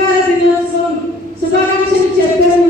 సంస్కార దినోత్సవం శుభాకాంక్షలు చెప్పారు